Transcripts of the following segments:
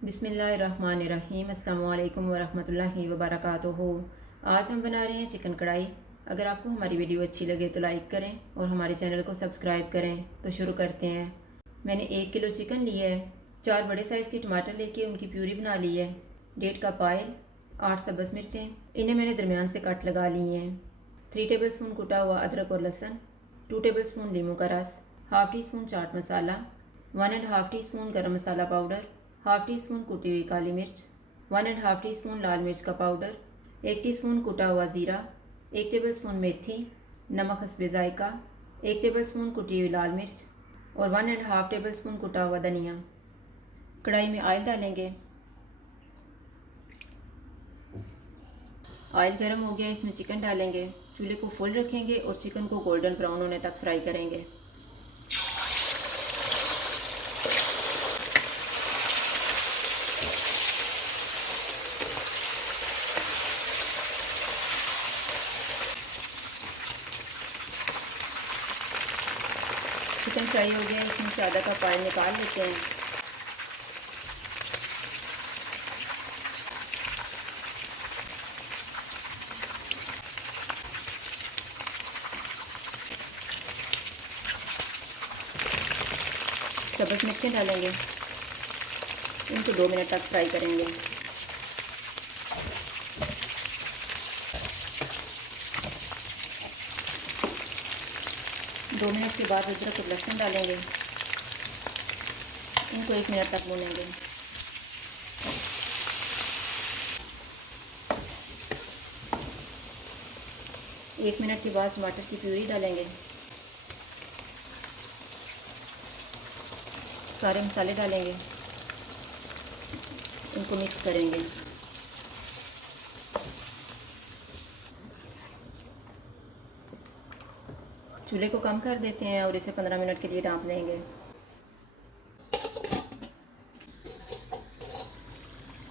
बिस्मिल्लाहिर्रहमानिर्रहीम। अस्सलामु अलैकुम वरहमतुल्लाहि वबरकातुहू। आज हम बना रहे हैं चिकन कढ़ाई। अगर आपको हमारी वीडियो अच्छी लगे तो लाइक करें और हमारे चैनल को सब्सक्राइब करें। तो शुरू करते हैं। मैंने 1 किलो चिकन लिया है। 4 बड़े साइज़ के टमाटर लेके उनकी प्यूरी बना ली है। 1.5 कप ऑयल, 8 सब्ज़ मिर्चें, इन्हें मैंने दरमियान से कट लगा ली हैं। 3 टेबल स्पून कुटा हुआ अदरक और लहसुन, 2 टेबल स्पून लीमू का रस, half tea spoon chaat masala, 1.5 tea spoon गर्म मसाला पाउडर, हाफ़ टी स्पून कुटी हुई काली मिर्च, 1.5 टी स्पून लाल मिर्च का पाउडर, 1 टीस्पून कुटा हुआ ज़ीरा, 1 टेबल स्पून मेथी, नमक हस्बे ज़ायका, 1 टेबल स्पून कुटी हुई लाल मिर्च और 1.5 टेबल स्पून कुटा हुआ धनिया। कढ़ाई में ऑयल डालेंगे। ऑयल गर्म हो गया, इसमें चिकन डालेंगे। चूल्हे को फुल रखेंगे और चिकन को गोल्डन ब्राउन होने तक फ्राई करेंगे। चिकन फ्राई हो गया, इसमें से आधा कप ऑयल निकाल लेते हैं। सब्ज़ मिर्चें डालेंगे, इनको 2 मिनट तक फ्राई करेंगे। दो मिनट के बाद अदरक और लहसुन डालेंगे, इनको 1 मिनट तक भूनेंगे। एक मिनट के बाद टमाटर की प्यूरी डालेंगे। सारे मसाले डालेंगे, इनको मिक्स करेंगे। चूल्हे को कम कर देते हैं और इसे 15 मिनट के लिए ढाँप देंगे।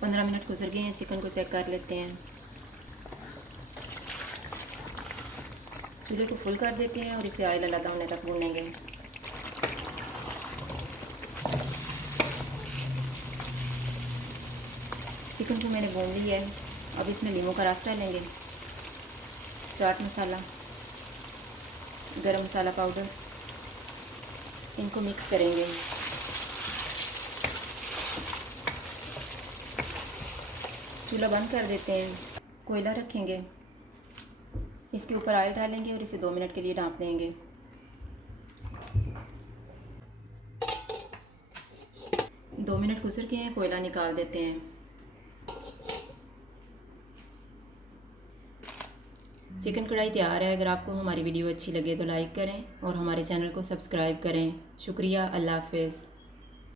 15 मिनट गुजर गए हैं, चिकन को चेक कर लेते हैं। चूल्हे को फुल कर देते हैं और इसे ऑयल अलग होने तक भूनेंगे। चिकन को मैंने भून लिया है। अब इसमें लीमू का रस डालेंगे, चाट मसाला, गरम मसाला पाउडर, इनको मिक्स करेंगे। चूल्हा बंद कर देते हैं। कोयला रखेंगे, इसके ऊपर ऑयल डालेंगे और इसे 2 मिनट के लिए ढाँप देंगे। दो मिनट गुजर गए हैं, कोयला निकाल देते हैं। चिकन कढ़ाई तैयार है। अगर आपको हमारी वीडियो अच्छी लगे तो लाइक करें और हमारे चैनल को सब्सक्राइब करें। शुक्रिया। अल्लाह हाफ़िज़।